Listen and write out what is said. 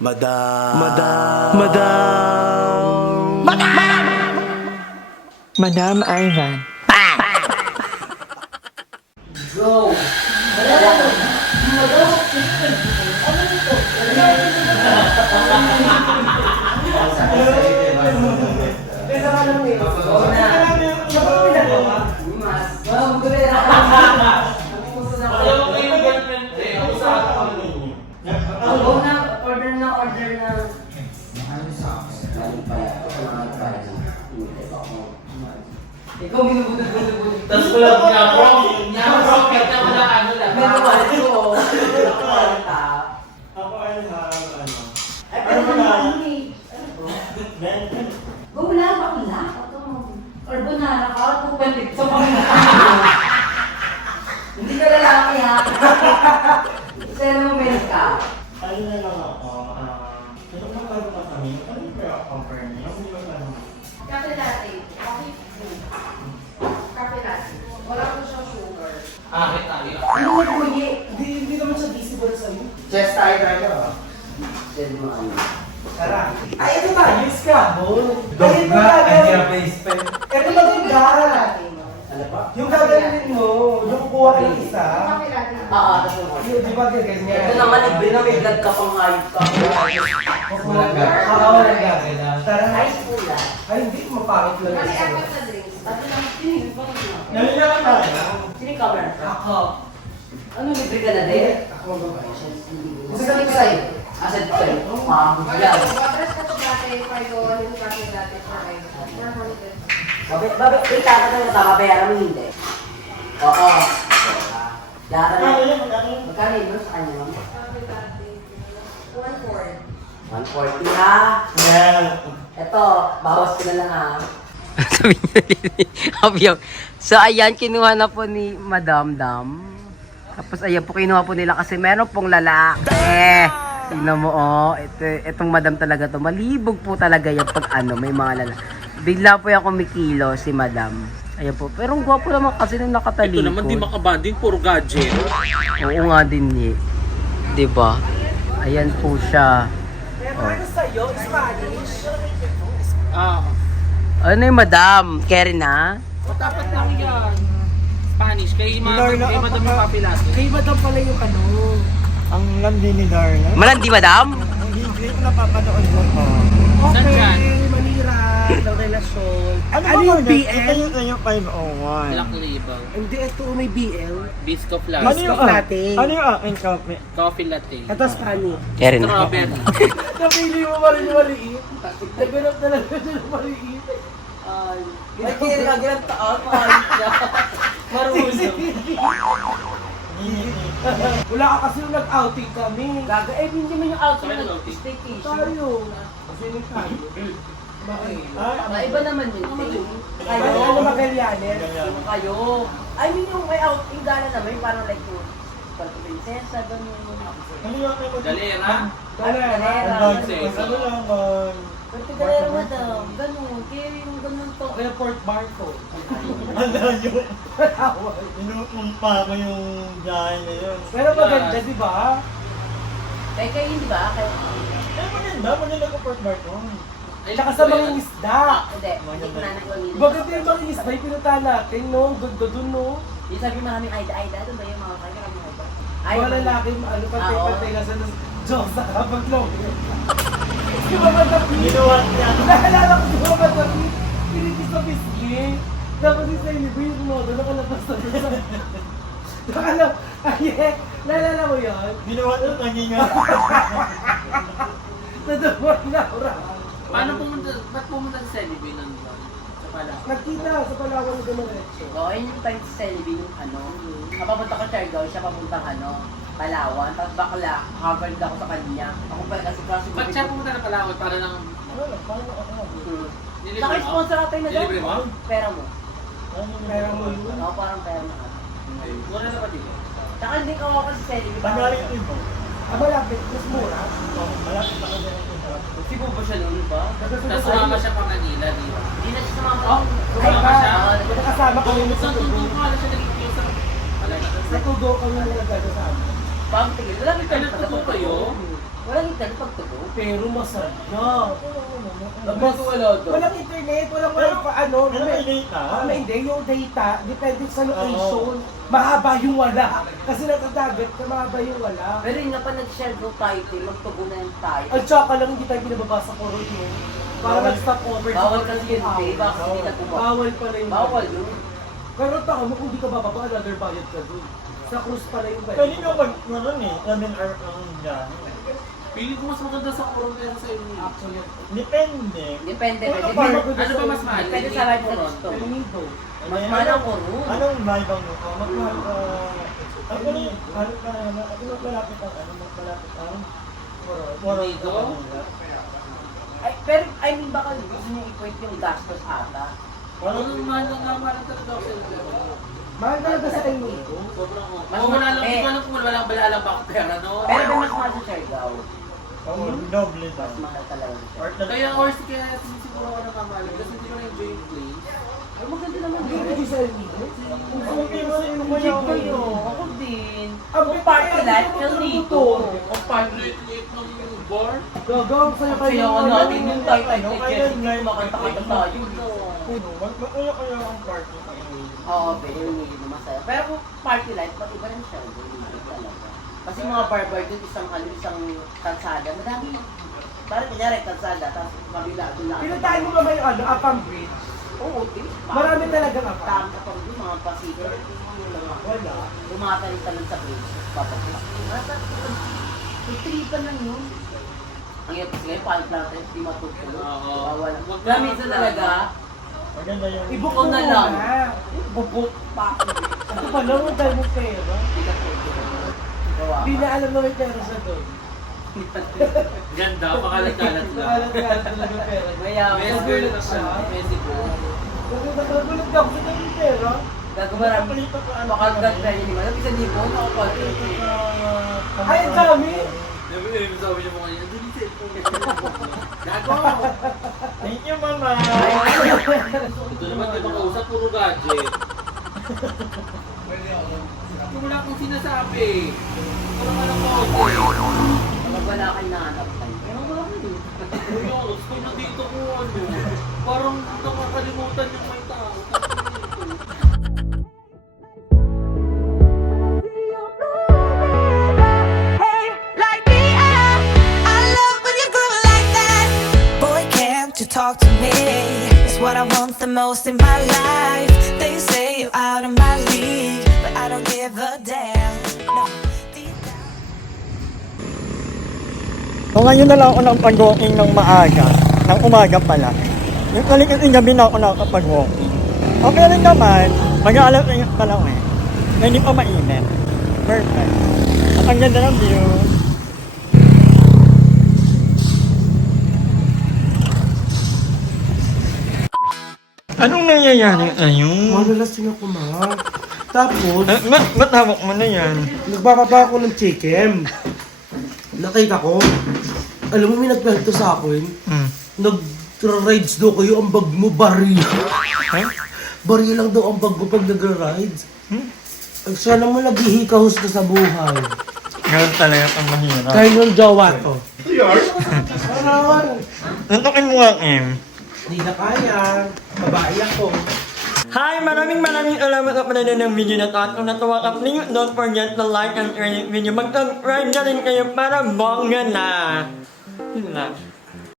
Madam. Madam Ivan. Go! Ikaw binubudod-budod. Tapos ko lang ako. Rocket na wala ano lang. Meron ba ito? Ako ay ano? Ay, pero naman eh. Ben? Wala, bakla. Carbonara ka, pupantig sa mga. Hindi ka lalaki ha. Isa naman meron ka. Ano na lang ako, ito na kayo pa kami, ano yung pre-offer niya? Ano yung ano? Cafe latte. Coffee food. Cafe latte. Wala ko siyang sugar. Akit tayo. Ano mo kuyi? Hindi naman siya visible sa'yo. Chest tayo tayo. Send mo ano. Tara. Ay, ito ba? Yung scrabble. Dog Ay, ito na, ba? ay face pen. Ito maganda. Ano pa? Yung gagawin mo, yung kukuha ka ng isa. Cafe latte. Oo, tapos mo. Yung di ba ganyan? Ito naman, libre na may vlog ka pang hayop ka. Oo, nagagala. Tara. Ice pool ah. Ay, hindi. Mapakit lang. Kasi ito. apat na drinks. Sabi naman, sino ba? Ganyan lang tayo. Sino yung cover? Ako. Ano, libre ka na din? Ako magbabayad. Gusto sabi ko sa'yo. Asad ko sa'yo. Yan. Butter scotch latte for yun. Yung cafe latte for ice. 400. Bakit itatanong mo tama bayaran mo hindi? Oo. Lahat na. Ano yan? Ano yan? Magkano yun bro sa kanya ma'am? Cafe latte. 1/4. 140 ha. Well, Ito, bawas ko na lang ha. Sabi niya Abyaw. So ayan, kinuha na po ni Madam Dam. Tapos ayan po, kinuha po nila kasi meron pong lalaki. Tingnan mo oh, itong madam talaga to. Malibog po talaga yan pag ano, may mga lalaki. Bigla po yung kumikilo si Madam. Ayan po, pero ang gwapo naman kasi nung nakatalikod. Ito naman di makabanding, puro gadget. Oo nga din ni. 'Di ba? Ayan po siya. Pero ano sa'yo? Spanish? Ah, Ano yung Madam? Karen ha? dapat lang yan. Spanish, kay Darla, Madam yung papilato. Kay Madam pala yung ano. Ang landi ni Darla. Malandi Madam? Ang hindi ko napapanood mo ko. Saan dyan? Manira. Ng relasyon. Ano Ito yung BL? yung 501. Black Label. Hindi, ito may BL. Biscuit Ano latte. yung latte? Ano yung aking coffee? Coffee latte. Ito Spanish. Karen. Strawberry. Napili mo pa rin yung maliit. Naganap talaga siya ng maliit. Ay, may kira ka ng taon, mahal siya. Marunong. Wala ka kasi nung nag-outing kami. Gaga, eh, hindi man yung outfit Saan ng outing? staycation. Tayo. Kasi nung tayo. Bakit? Iba naman yun. Ay, ano Magallanes? Yung kayo. I mean, yung may outing gala naman, yung parang like yung Puerto Princesa, gano'n. Ano yung aking Galera. Galera. Ano lang man? Puerto Galera, madam. Gano'n. Kaya yung gano'n to. Airport Barco. Ano yung inuumpa ko yung biyahe na yun. Pero maganda, di ba? Kaya kayo, di ba? Kaya, Maganda ko Port Barco. Tsaka sa mga isda. hindi. Hindi ko na nagawin. Maganda yung mga isda yung pinuntahan natin, no? Ganda dun, no? Yung sabi maraming Aida, doon ba yung mga kanya kami Aida? Mga lalaki, ano, Oo. pantay-pantay na sa Diyos sa kapag long. Yung mga dapi. Ginawa niya. Naalala ko yung mga dapi. Piniti sa pisngi. Tapos yung sa inibo yung modo, nakalabas na doon sa... Naalala mo yun? Ginawa niya kanina. Nadumor na orang. Paano pumunta, ba't pumunta sa Celebi nun? Sa pala. Nagkita sa Palawan na dumaretso. Oo, yun yung time sa Celebi, yung ano. Kapapunta ko Siargao, siya papuntang ano, Palawan. Tapos bakla, covered ako sa kanya. Ako pala kasi klase. Ba't siya pumunta na Palawan para lang... Nilibre mo? Naka-sponsor natin na Nilibre mo? Pera mo. Pera mo yun. Oo, parang pera mo. Mura na ba dito? Tsaka hindi ko ako kasi Celebi. Pangalit din mo. Malapit, mas mura. Malapit ako din. Siguro ba siya noon ba? Tapos Tapos sumama siya pa Manila, di ba? Hindi na siya sumama. Oh, Ay sumama ba? siya. Nakasama kami Kung sa saan Tugo. tundo ko, alam siya naging close sa... Natugo kami na nagkada sa amin. Pag tigil, wala may Ay, natuto kayo? Walang internet pagtubo. Pero masarap na. Tapos wala doon. Walang internet, walang pa ano. Pero may data. Hindi, yung data, depende sa location. Mahaba yung wala. Kasi nasa dagat ka, mahaba yung wala. Pero yun nga pa nag-share ko tayo, magtubo na yung tayo. At saka lang hindi tayo pinababasa ko rin yun. Para nag-stop over. Bawal kasi yun, eh. Baka hindi na gumawa. Bawal pala yun. Bawal yun. Pero tama mo, kung di ka bababa, another bayad ka dun. Sa cruise pala yung bayad. Pwede ka mag-maroon eh. 11 hour ang dyan. Pili ko mas maganda sa Coron kaya sa inyo. Actually, Depende. Depende. Ano Depende. ba? Ano ba mas mahal? Depende sa life na gusto. Benito. Mas mahal ang Coron. Anong vibe ang mukha? Magmahal ka... Ano ba yung... Ano ka naman? Ano magmalapit ang ano? Magmalapit ang... Bonito? Ay, pero, I mean, baka gusto niyo equate yung gastos ata. Parang mahal lang nga, parang talaga ako sa inyo. Mahal talaga sa Benito. Sobrang ko. Mas Wala lang, eh. hindi ko alam kung wala lang ba akong pera, no? Pero ba mas mahal sa Siargao? Oo, doble daw. Mas mahal talaga sa Or Siargao. Kaya horse kaya sinisiguro ako na mamalag kasi hindi ko na-enjoy yung place. Ay, maganda naman Hindi yun. ko sa Benito. Kung hindi mo rin mo Check yung... kayo. Ako din. Ang Ang party life, El Nido. Ang liit-liit ng bar. Gagawin sa'yo kayo. Kaya natin yung tayo Ano, kaya ngayon makanta-kanta tayo. Mag-uya kaya ang party pa yun. Oo, pero hindi na masaya. Pero kung party life, pati iba rin siya. Hindi talaga. Kasi mga bar-bar dun, isang kalsada. Madami. Parang kanyari kalsada, tapos kabila doon lang. Pinuntahin mo naman yung ano, Apam Bridge. Oo, di. Marami talagang Apam. Tama pa rin mga pasito. Wala. Tumatalon-talon sa bridge. Papapak. Tripan lang yun. Ang hirap kasi ngayon, paano lang tayo, hindi matutulog. Oo. Bawal. Gamit na talaga, Maganda yung... Ibuk Ikaw na lang. Bubuk pa. Ito pa lang, ang dahil mong pera. hindi ka pwede. Gawa Hindi ka. na alam na may pera sa doon. Ganda, pakalat-kalat lang. Nakalat talaga pera. Kaya, Nagulat siya. Mexico. Nagulat ka ako sa yung pera. Gagamarami. Makagat na yun. Ano, isa libo, nakapati. Ay, ang dami! Sabi niya mo kanina, doon yung cellphone. Gago! Thank you, mama! Ito naman, di ba kausap, puro gadget. Kung wala akong sinasabi. Wala ka lang ako. Kapag wala kang nahanap tayo. Pero bakit eh? Kuya, gusto na dito ko ano. Parang nakakalimutan yung may tao. Talk to me, it's what I want the most in my life. They say you're out of my league, but I don't give a damn. No, deep down. So ngayon na lang ako ng pag-walking ng maaga, ng umaga pala. Yung kalikasing gabi na ako nakapag-walking. Okay rin naman, mag-aalas pa lang eh. Na hindi pa mainit. Perfect. At ang ganda ng view. Anong nangyayari ayun? Malalasing ako ma. Tapos, Ba't hawak mo na yan? nagbababa ako ng chicken. Nakita ko, alam mo may nagkwento sa akin, nag-rides daw kayo, ang bag mo baril. Baril lang daw ang bag mo pag nag-rides. Sana mo naghihikahos ka sa buhay. Ganun talaga ang mahirap. Kaya yung jowa to. Nantokin mo nga, Em. Hindi na kaya. Babae ako. Hi! Maraming salamat sa panonood ng video na to. At kung natuwa ka, please don't forget to like and share this video. Mag-subscribe na rin kayo para bongga na. Yun lang.